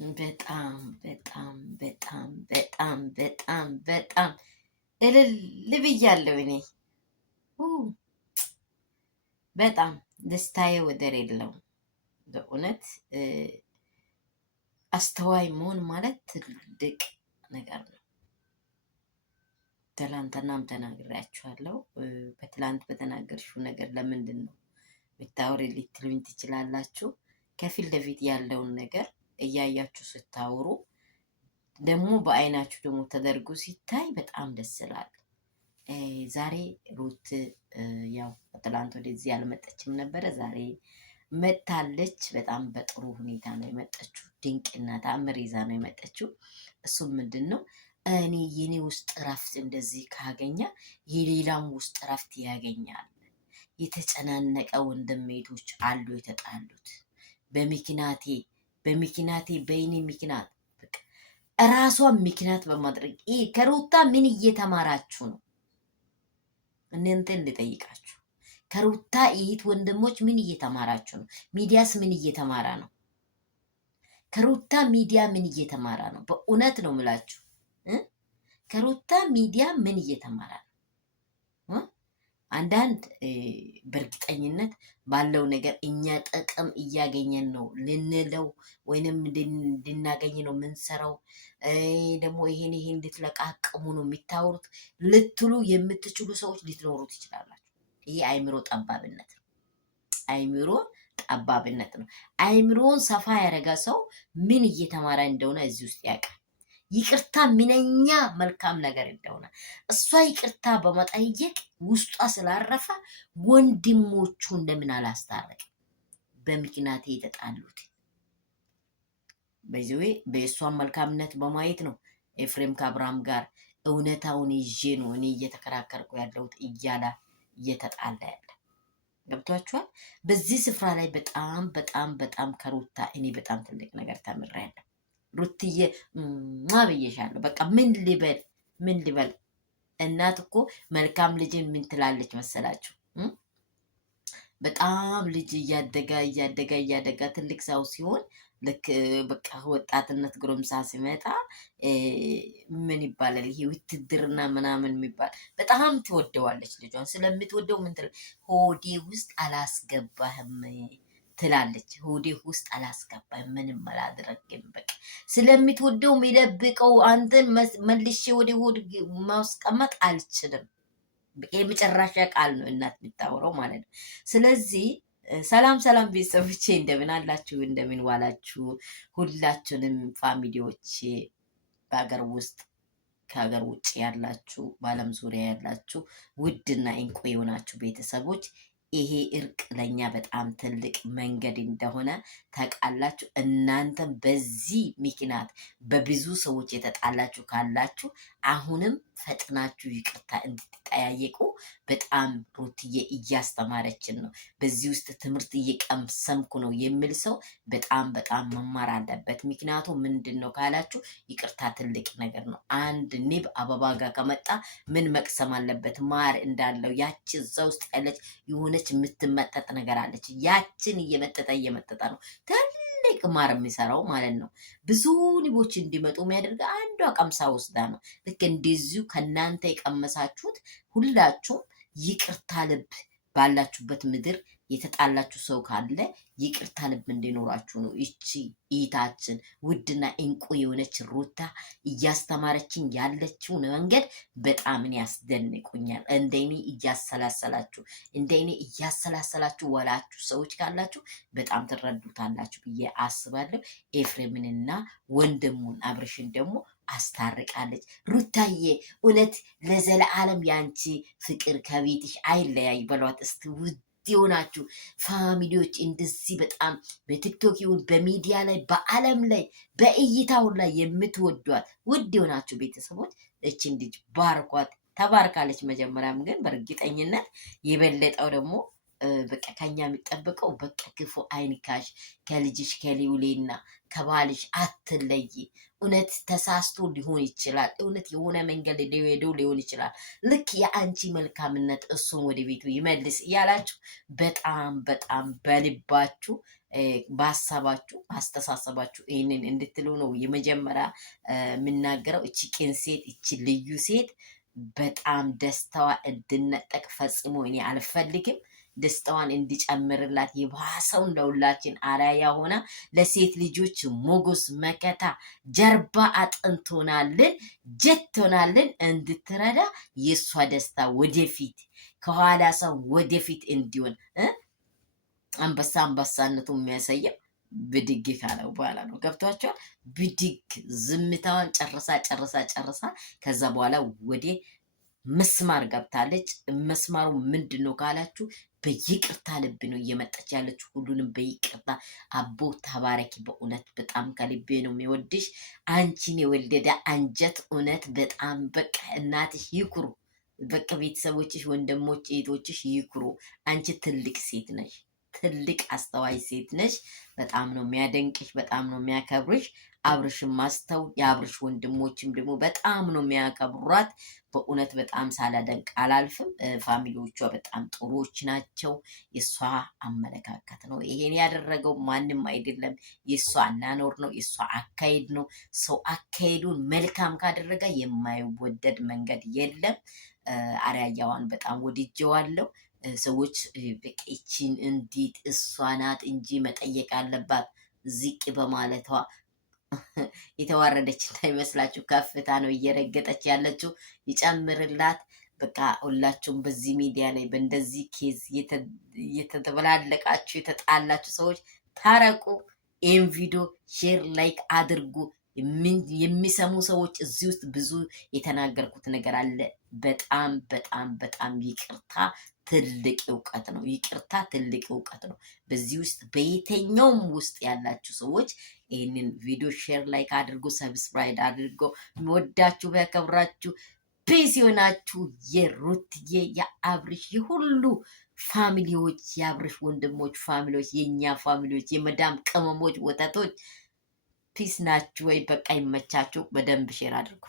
በጣም በጣም በጣም በጣም በጣም በጣም እልል ብያለሁ እኔ በጣም ደስታዬ ወደር የለውም። በእውነት አስተዋይ መሆን ማለት ትልቅ ነገር ነው። ትላንትናም ተናግሬያችኋለሁ። በትላንት በተናገርሽው ነገር ለምንድን ነው ብታወሪ ልትሉኝ ትችላላችሁ። ከፊት ለፊት ያለውን ነገር እያያችሁ ስታወሩ ደግሞ በአይናችሁ ደግሞ ተደርጎ ሲታይ በጣም ደስ ይላል። ዛሬ ሩት ያው ትላንት ወደዚህ አልመጠችም ነበረ። ዛሬ መታለች። በጣም በጥሩ ሁኔታ ነው የመጠችው። ድንቅና ተአምር ይዛ ነው የመጠችው። እሱም ምንድን ነው እኔ የኔ ውስጥ እረፍት እንደዚህ ካገኘ የሌላም ውስጥ እረፍት ያገኛል። የተጨናነቀ ወንድሜቶች አሉ የተጣሉት በምክንያቴ በእኔ ምክንያት እራሷን ምክንያት በማድረግ ከሩታ ምን እየተማራችሁ ነው? እናንተን ልጠይቃችሁ። ከሩታ እህት ወንድሞች ምን እየተማራችሁ ነው? ሚዲያስ ምን እየተማራ ነው? ከሩታ ሚዲያ ምን እየተማራ ነው? በእውነት ነው ምላችሁ። ከሩታ ሚዲያ ምን እየተማራ ነው? አንዳንድ በእርግጠኝነት ባለው ነገር እኛ ጥቅም እያገኘን ነው ልንለው ወይንም እንድናገኝ ነው የምንሰራው። ደግሞ ይሄን እንድትለቃቅሙ ነው የሚታወሩት ልትሉ የምትችሉ ሰዎች ልትኖሩ ትችላላችሁ። ይሄ አይምሮ ጠባብነት ነው። አይምሮ ጠባብነት ነው። አይምሮውን ሰፋ ያደረገ ሰው ምን እየተማረ እንደሆነ እዚህ ውስጥ ያውቃል። ይቅርታ ምንኛ መልካም ነገር እንደሆነ እሷ ይቅርታ በመጠየቅ ውስጧ ስላረፈ ወንድሞቹ እንደምን አላስታረቅ በምክንያት የተጣሉት በእሷን መልካምነት በማየት ነው። ኤፍሬም ከአብርሃም ጋር እውነታውን ይዤ ነው እኔ እየተከራከርኩ ያለሁት እያለ እየተጣላ ያለ ገብቷችኋል። በዚህ ስፍራ ላይ በጣም በጣም በጣም ከሩታ እኔ በጣም ትልቅ ነገር ተምሬያለሁ። ሩትዬ ብዬሻለሁ። በቃ ምን ልበል? እናት እኮ መልካም ልጅን ምን ትላለች መሰላችሁ? በጣም ልጅ እያደገ ትልቅ ሰው ሲሆን ልክ በቃ ወጣትነት ጎረምሳ ሲመጣ ምን ይባላል? ይሄ ውትድርና ምናምን የሚባል በጣም ትወደዋለች ልጇን። ስለምትወደው ምን ሆዴ ውስጥ አላስገባህም ትላለች። ሆዴ ውስጥ አላስገባህም፣ ምንም አላደረግም። በቃ ስለምትወደው የሚደብቀው አንተን መልሼ ወደ ሆድ ማስቀመጥ አልችልም። የመጨረሻ ቃል ነው እናት የምታወራው ማለት ነው። ስለዚህ ሰላም ቤተሰቦቼ እንደምን አላችሁ? እንደምን ዋላችሁ? ሁላችሁንም ፋሚሊዎቼ በሀገር ውስጥ ከሀገር ውጭ ያላችሁ በዓለም ዙሪያ ያላችሁ ውድና እንቁ የሆናችሁ ቤተሰቦች ይሄ እርቅ ለኛ በጣም ትልቅ መንገድ እንደሆነ ታውቃላችሁ። እናንተም በዚህ ምክንያት በብዙ ሰዎች የተጣላችሁ ካላችሁ አሁንም ፈጥናችሁ ይቅርታ እንድትጠያየቁ በጣም ሩትዬ እያስተማረችን ነው። በዚህ ውስጥ ትምህርት እየቀሰምኩ ነው የሚል ሰው በጣም በጣም መማር አለበት። ምክንያቱም ምንድን ነው ካላችሁ ይቅርታ ትልቅ ነገር ነው። አንድ ንብ አበባ ጋር ከመጣ ምን መቅሰም አለበት? ማር እንዳለው ያቺ እዛ ውስጥ ያለች የሆነች የምትመጠጥ ነገር አለች። ያችን እየመጠጠ ነው ትልቅ ማር የሚሰራው ማለት ነው። ብዙ ንቦች እንዲመጡ የሚያደርገ አንዷ ቀምሳ ወስዳ ነው። ልክ እንደዚሁ ከእናንተ የቀመሳችሁት ሁላችሁም ይቅርታ ልብ ባላችሁበት ምድር የተጣላችሁ ሰው ካለ ይቅርታ ልብ እንዲኖራችሁ ነው። ይቺ ኢታችን ውድና እንቁ የሆነች ሩታ እያስተማረችን ያለችውን መንገድ በጣም ያስደንቁኛል። እንደኔ እያሰላሰላችሁ ወላችሁ ሰዎች ካላችሁ በጣም ትረዱታላችሁ ብዬ አስባለሁ። ኤፍሬምንና ወንድሙን አብርሽን ደግሞ አስታርቃለች። ሩታዬ እውነት ለዘለዓለም ያንቺ ፍቅር ከቤትሽ አይለያይ በሏት እስቲ። ውድ የሆናችሁ ፋሚሊዎች እንደዚህ በጣም በቲክቶክ ይሁን በሚዲያ ላይ በዓለም ላይ በእይታው ላይ የምትወዷት ውድ የሆናችሁ ቤተሰቦች እችን ልጅ ባርኳት። ተባርካለች። መጀመሪያም ግን በእርግጠኝነት የበለጠው ደግሞ በቃ ከኛ የሚጠበቀው በቃ ክፉ አይንካሽ፣ ከልጅሽ ከሊውሌና ከባልሽ አትለይ። እውነት ተሳስቶ ሊሆን ይችላል። እውነት የሆነ መንገድ ሄዶ ሊሆን ይችላል። ልክ የአንቺ መልካምነት እሱን ወደ ቤቱ ይመልስ እያላችሁ በጣም በጣም በልባችሁ ባሳባችሁ አስተሳሰባችሁ ይህንን እንድትሉ ነው የመጀመሪያ የምናገረው። እቺ ቅን ሴት፣ እቺ ልዩ ሴት በጣም ደስታዋ እንድነጠቅ ፈጽሞ እኔ አልፈልግም። ደስታዋን እንዲጨምርላት የባሰውን ለሁላችን አርአያ ሆና ለሴት ልጆች ሞገስ መከታ ጀርባ አጥንት ሆናልን ጀት ሆናልን እንድትረዳ የእሷ ደስታ ወደፊት ከኋላ ሰው ወደፊት እንዲሆን አንበሳ አንበሳነቱ የሚያሳየው ብድግ ካለው በኋላ ነው። ገብቷቸዋል። ብድግ ዝምታዋን ጨርሳ ከዛ በኋላ ወደ መስማር ገብታለች። መስማሩ ምንድን ነው ካላችሁ በይቅርታ ልብ ነው እየመጣች ያለች። ሁሉንም በይቅርታ አቦ ተባረኪ። በእውነት በጣም ከልቤ ነው የሚወድሽ። አንቺን የወለደ አንጀት እውነት በጣም በቃ እናትሽ ይኩሩ። በቃ ቤተሰቦችሽ፣ ወንድሞች፣ እህቶችሽ ይኩሩ። አንቺ ትልቅ ሴት ነሽ። ትልቅ አስተዋይ ሴት ነሽ። በጣም ነው የሚያደንቅሽ፣ በጣም ነው የሚያከብርሽ። አብርሽም ማስተው የአብርሽ ወንድሞችም ደግሞ በጣም ነው የሚያከብሯት። በእውነት በጣም ሳላደንቅ አላልፍም። ፋሚሊዎቿ በጣም ጥሩዎች ናቸው። የእሷ አመለካከት ነው ይሄን ያደረገው፣ ማንም አይደለም። የእሷ አናኖር ነው፣ የእሷ አካሄድ ነው። ሰው አካሄዱን መልካም ካደረገ የማይወደድ መንገድ የለም። አርአያዋን በጣም ወድጀዋለሁ። ሰዎች በቄችን እንዴት እሷ ናት እንጂ መጠየቅ አለባት ዝቅ በማለቷ የተዋረደች እንዳይመስላችሁ። ከፍታ ነው እየረገጠች ያለችው። ይጨምርላት። በቃ ሁላችሁም በዚህ ሚዲያ ላይ በእንደዚህ ኬዝ የተደበላለቃችሁ የተጣላችሁ ሰዎች ታረቁ። ይህም ቪዲዮ ሼር ላይክ አድርጉ። የሚሰሙ ሰዎች እዚህ ውስጥ ብዙ የተናገርኩት ነገር አለ። በጣም በጣም በጣም ይቅርታ ትልቅ እውቀት ነው። ይቅርታ ትልቅ እውቀት ነው። በዚህ ውስጥ በየትኛውም ውስጥ ያላችሁ ሰዎች ይህንን ቪዲዮ ሼር ላይክ አድርጎ ሰብስክራይብ አድርጎ ወዳችሁ ቢያከብራችሁ ፔስ የሆናችሁ የሩትዬ የአብርሽ የሁሉ ፋሚሊዎች፣ የአብርሽ ወንድሞች ፋሚሊዎች፣ የእኛ ፋሚሊዎች፣ የመዳም ቅመሞች ወተቶች ፒስ ናችሁ ወይ? በቃ ይመቻችሁ። በደንብ ሼር አድርጉ።